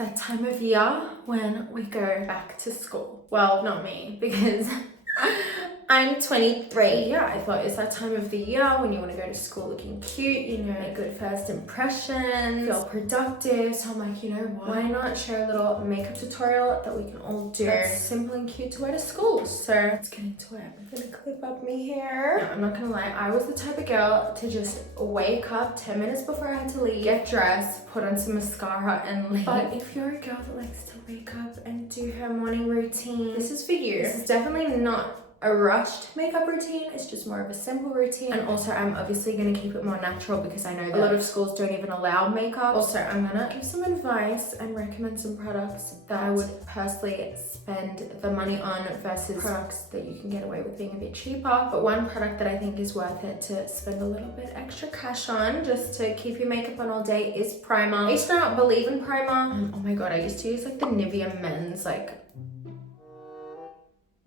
that time of year when we go back to school. Well, not me, because I'm 23. Yeah, I thought it's that time of the year when you want to go to school looking cute, you know, make good first impressions, feel productive. So I'm like, you know what? Why not share a little makeup tutorial that we can all do that's simple and cute to wear to school? So let's get into it. I'm gonna clip up my hair. No, I'm not gonna lie, I was the type of girl to just wake up 10 minutes before I had to leave, get dressed, put on some mascara and leave. But if you're a girl that likes to wake up and do her morning routine, this is for you. This is definitely not a rushed makeup routine, it's just more of a simple routine. And also I'm obviously going to keep it more natural because I know that a lot of schools don't even allow makeup. Also, I'm gonna give some advice and recommend some products that I would personally spend the money on versus products that you can get away with being a bit cheaper. But one product that I think is worth it to spend a little bit extra cash on just to keep your makeup on all day is primer. I used to not believe in primer. Oh my god, I used to use like the Nivea men's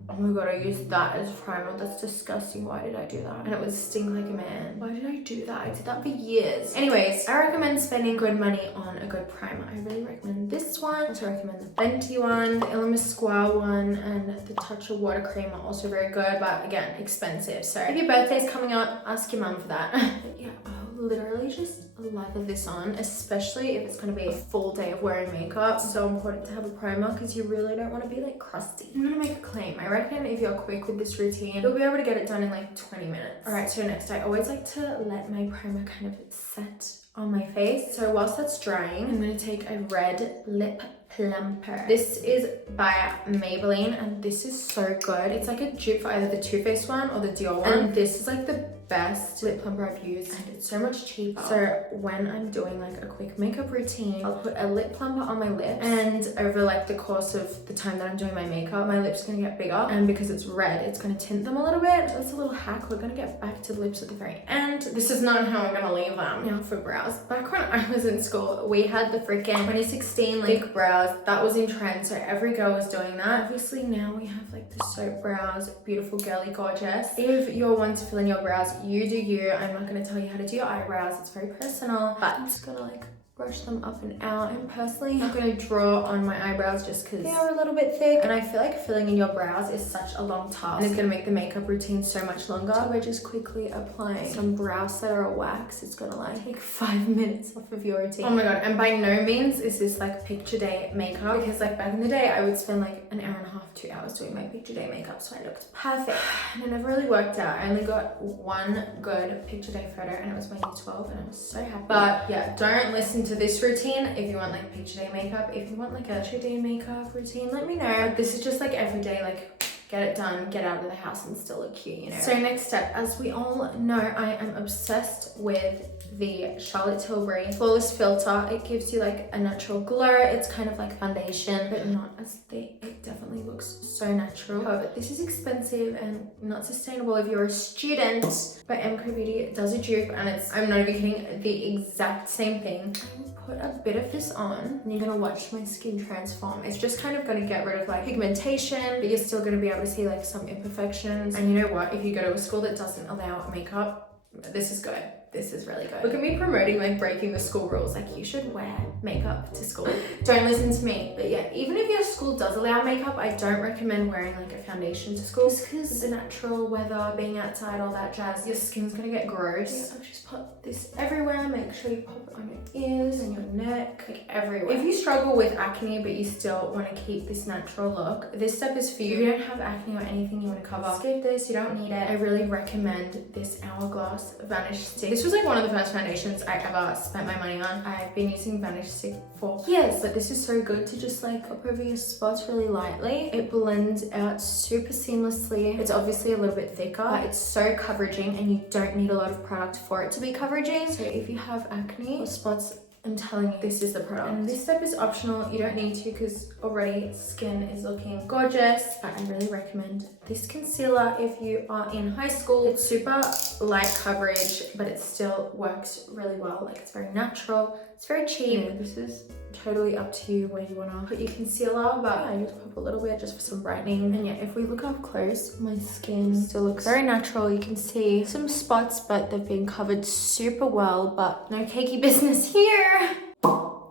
oh my god, I used that as primer. That's disgusting. Why did I do that? And it would sting like a man. Why did I do that? I did that for years. Anyways, I recommend spending good money on a good primer. I really recommend this one. I also recommend the Fenty one, the Illamasqua one, and the Touch of Water cream are also very good, but again, expensive. So if your birthday's coming up, ask your mum for that. But yeah, I'll literally just lather this on, especially if it's going to be a full day of wearing makeup. So important to have a primer because you really don't want to be like crusty. I'm gonna make a claim. I reckon if you're quick with this routine, you'll be able to get it done in like 20 minutes. All right, so next, I always like to let my primer kind of set on my face. So whilst that's drying, I'm gonna take a red lip plumper. This is by Maybelline and this is so good. It's like a dupe for either the Too Faced one or the Dior one. And this is like the best lip plumper I've used and it's so much cheaper. So when I'm doing like a quick makeup routine, I'll put a lip plumper on my lips, and over like the course of the time that I'm doing my makeup, my lips are gonna get bigger, and because it's red, it's gonna tint them a little bit. So that's a little hack. We're gonna get back to the lips at the very end. This is not how I'm gonna leave them. Now for brows. Back when I was in school, we had the freaking 2016 thick brows. That was in trend, so every girl was doing that. Obviously now we have like the soap brows, beautiful, girly, gorgeous. If you're one to fill in your brows, you do you. I'm not gonna tell you how to do your eyebrows, it's very personal, but I'm just gonna like brush them up and out. And personally, I'm not gonna draw on my eyebrows just because they are a little bit thick, and I feel like filling in your brows is such a long task and it's gonna make the makeup routine so much longer. So we're just quickly applying some brow setter or wax. It's gonna like take 5 minutes off of your routine. Oh my god, and by no means is this like picture day makeup, because like back in the day I would spend like an hour and a half, 2 hours doing my picture day makeup so I looked perfect, and it never really worked out. I only got one good picture day photo and it was my year 12 and I was so happy. But yeah, don't listen to this routine if you want like picture day makeup. If you want like a picture day makeup routine, let me know. This is just like everyday, like get it done, get out of the house and still look cute, you know. So next step, as we all know, I am obsessed with the Charlotte Tilbury Flawless Filter. It gives you like a natural glow. It's kind of like foundation, but not as thick. It definitely looks so natural. However, this is expensive and not sustainable if you're a student. But MCO Beauty does a dupe and I'm not even kidding, the exact same thing. I will put a bit of this on and you're gonna watch my skin transform. It's just kind of gonna get rid of like pigmentation, but you're still gonna be able to see like some imperfections. And you know what? If you go to a school that doesn't allow makeup, this is good. This is really good. Look at me promoting like breaking the school rules. Like you should wear makeup to school. Don't listen to me. But yeah, even if your school does allow makeup, I don't recommend wearing like a foundation to school just because the natural weather, being outside, all that jazz, your skin's gonna get gross. Yeah, I'll just put this everywhere. Make sure you pop it on your ears and your neck, like everywhere. If you struggle with acne but you still want to keep this natural look, this step is for you. If you don't have acne or anything you want to cover, skip this, you don't need it. I really recommend this Hourglass Vanish Stick. This was like one of the first foundations I ever spent my money on. I've been using Vanish Stick for years, but this is so good to just like pop over your spots really lightly. It blends out super seamlessly. It's obviously a little bit thicker, but it's so coveraging and you don't need a lot of product for it to be coveraging. So if you have acne or spots, I'm telling you, this is the product. And this step is optional. You don't need to because already skin is looking gorgeous. But I really recommend this concealer if you are in high school. It's super light coverage, but it still works really well. Like it's very natural. It's very cheap. Yeah, this is totally up to you where you want to put your concealer, but yeah, I just pop a little bit just for some brightening. And yeah, if we look up close, my skin still looks very natural. You can see some spots, but they've been covered super well, but no cakey business here.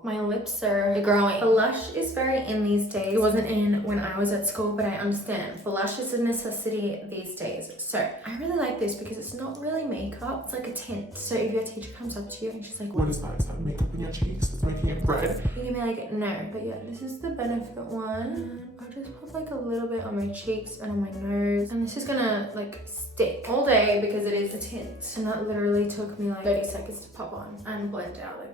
My lips are growing. Blush is very in these days. It wasn't in when I was at school, but I understand. Blush is a necessity these days. So I really like this because it's not really makeup. It's like a tint. So if your teacher comes up to you and she's like, what is that? Is that makeup on your cheeks? It's making it red. You can be like, no. But yeah, this is the Benefit one. I'll just put like a little bit on my cheeks and on my nose. And this is gonna like stick all day because it is a tint. And that literally took me like 30 seconds to pop on and blend out. Like,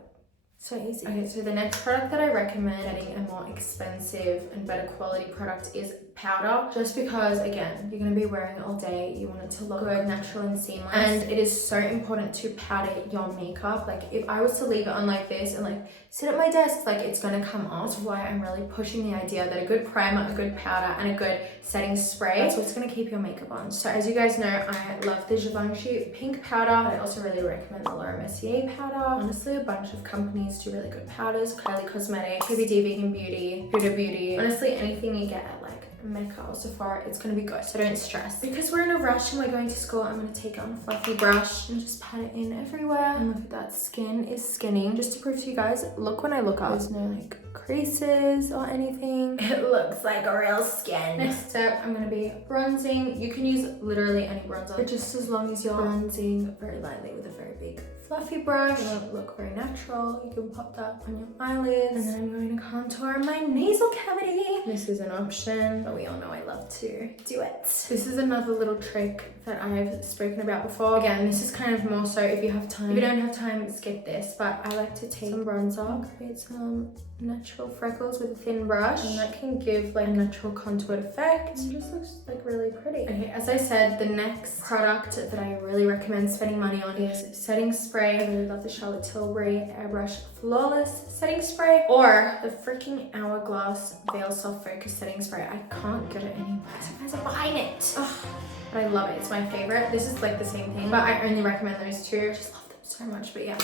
so easy. Okay, so the next product that I recommend getting a more expensive and better quality product is powder. Just because, again, you're going to be wearing it all day. You want it to look good, natural and seamless. And it is so important to powder your makeup. Like if I was to leave it on like this and like sit at my desk, like it's going to come off. That's why I'm really pushing the idea that a good primer, a good powder and a good setting spray, that's what's going to keep your makeup on. So as you guys know, I love the Givenchy pink powder. I also really recommend the Laura Mercier powder. Honestly, a bunch of companies do really good powders. Kylie Cosmetics, PBD Vegan Beauty, Huda Beauty. Honestly, anything you get at like Mecca or Sephora, it's gonna be good, so don't stress. Because we're in a rush and we're going to school, I'm gonna take on a fluffy brush and just pat it in everywhere. And look at that, skin is skinning. Just to prove to you guys, look when I look up, there's no like creases or anything. It looks like a real skin. Next step, I'm gonna be bronzing. You can use literally any bronzer, but just as long as you're bronzing very lightly with a very big fluffy brush, it'll look very natural. You can pop that on your eyelids. And then I'm going to contour my nasal cavity. This is an option, but we all know I love to do it. This is another little trick that I've spoken about before. Again, this is kind of more so if you have time. If you don't have time, skip this. But I like to take some bronzer, create some natural freckles with a thin brush, and that can give like a natural contoured effect. It just looks like really pretty. Okay, as I said, the next product that I really recommend spending money on is setting spray. I really love the Charlotte Tilbury Airbrush Flawless Setting Spray or the freaking Hourglass Veil Soft Focus Setting Spray. I can't get it anywhere. So you guys are buying it. Ugh, but I love it. It's my favorite. This is like the same thing, but I only recommend those two. I just love them so much. But yeah,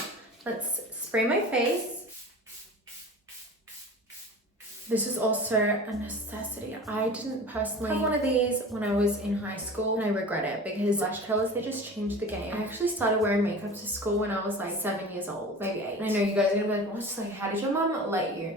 let's spray my face. This is also a necessity. I didn't personally have one of these when I was in high school and I regret it because lash colors, they just changed the game. I actually started wearing makeup to school when I was like 7 years old, maybe 8. And I know you guys are gonna be like, what's like, how did your mom let you?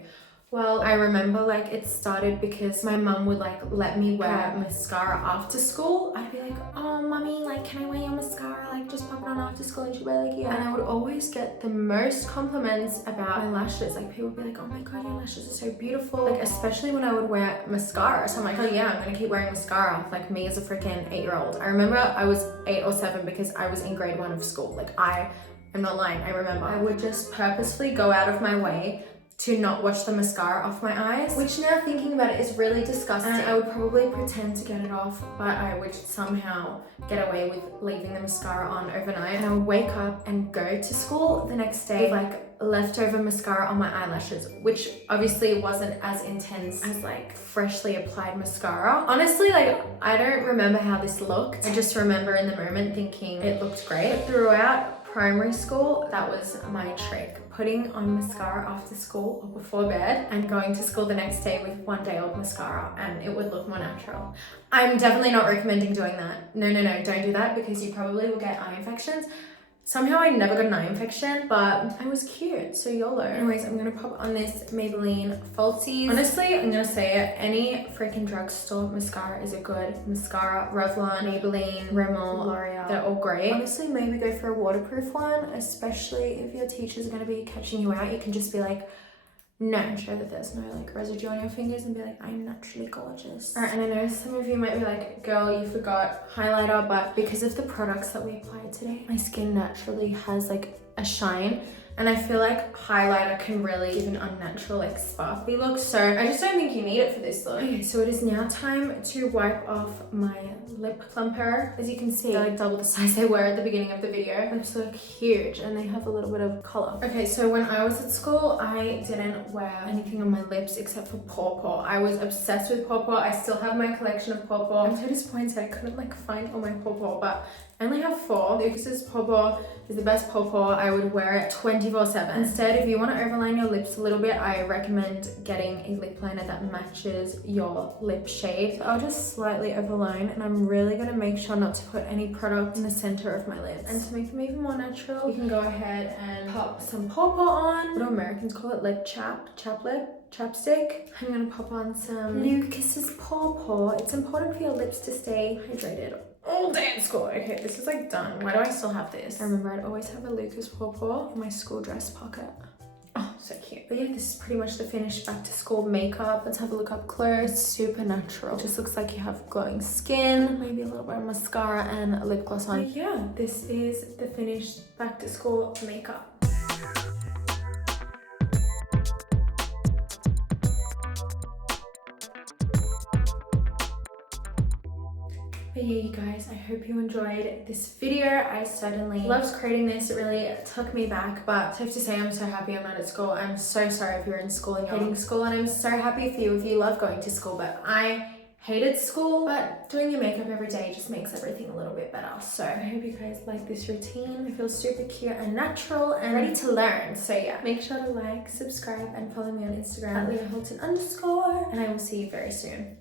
Well, I remember like it started because my mum would like let me wear mascara after school. I'd be like, oh mommy, like can I wear your mascara? Like just pop it on after school, and she'd be like, yeah. And I would always get the most compliments about my lashes. Like people would be like, oh my god, your lashes are so beautiful. Like especially when I would wear mascara. So I'm like, oh yeah, I'm gonna keep wearing mascara. Like me as a freaking 8-year-old. I remember I was 8 or 7 because I was in grade 1 of school. Like I'm not lying, I remember. I would just purposefully go out of my way to not wash the mascara off my eyes, which now thinking about it is really disgusting. And I would probably pretend to get it off, but I would somehow get away with leaving the mascara on overnight. And I would wake up and go to school the next day with like leftover mascara on my eyelashes, which obviously wasn't as intense as like freshly applied mascara. Honestly, like I don't remember how this looked. I just remember in the moment thinking it looked great. But throughout primary school, that was my trick. Putting on mascara after school or before bed and going to school the next day with 1 day old mascara, and it would look more natural. I'm definitely not recommending doing that. No, don't do that because you probably will get eye infections. Somehow I never got an eye infection, but I was cute, so YOLO. Anyways, I'm gonna pop on this Maybelline Falsies. Honestly, I'm gonna say it, any freaking drugstore mascara is a good mascara. Revlon, Maybelline, Rimmel, L'Oreal, they're all great. Honestly, maybe go for a waterproof one, especially if your teacher's gonna be catching you out. You can just be like, no, show that there's no like residue on your fingers and be like, I'm naturally gorgeous. Alright, and I know some of you might be like, girl, you forgot highlighter, but because of the products that we applied today, my skin naturally has like a shine. And I feel like highlighter can really give an unnatural, like sparkly look. So I just don't think you need it for this look. Okay, so it is now time to wipe off my lip plumper. As you can see, they're like double the size they were at the beginning of the video. Lips look huge and they have a little bit of color. Okay, so when I was at school, I didn't wear anything on my lips except for Paw. I was obsessed with Paw. I still have my collection of Paw. I'm so disappointed I couldn't like find all my Paw, but I only have 4. Lucas's Paw is the best Paw. I would wear it 20 24/7. Instead, if you want to overline your lips a little bit, I recommend getting a lip liner that matches your lip shape. So I'll just slightly overline, and I'm really going to make sure not to put any product in the center of my lips. And to make them even more natural, you can go ahead and pop some pawpaw on. What do Americans call it? Lip chapstick. I'm gonna pop on some Lucas's pawpaw. It's important for your lips to stay hydrated all day at school. Okay, this is like done. Why do I still have this? I remember I'd always have a Lucas pawpaw in my school dress pocket. Oh, so cute. But yeah, this is pretty much the finished back to school makeup. Let's have a look up close. Super natural. It just looks like you have glowing skin, maybe a little bit of mascara and a lip gloss on. But yeah, this is the finished back to school makeup. But yeah, you guys, I hope you enjoyed this video. I certainly loved creating this. It really took me back, but safe to say I'm so happy I'm not at school. I'm so sorry if you're in school and you're hating school, and I'm so happy for you if you love going to school, but I hated school. But doing your makeup every day just makes everything a little bit better. So I hope you guys like this routine. It feels super cute and natural and ready to learn. So yeah, make sure to like, subscribe, and follow me on Instagram at Leah Halton_, and I will see you very soon.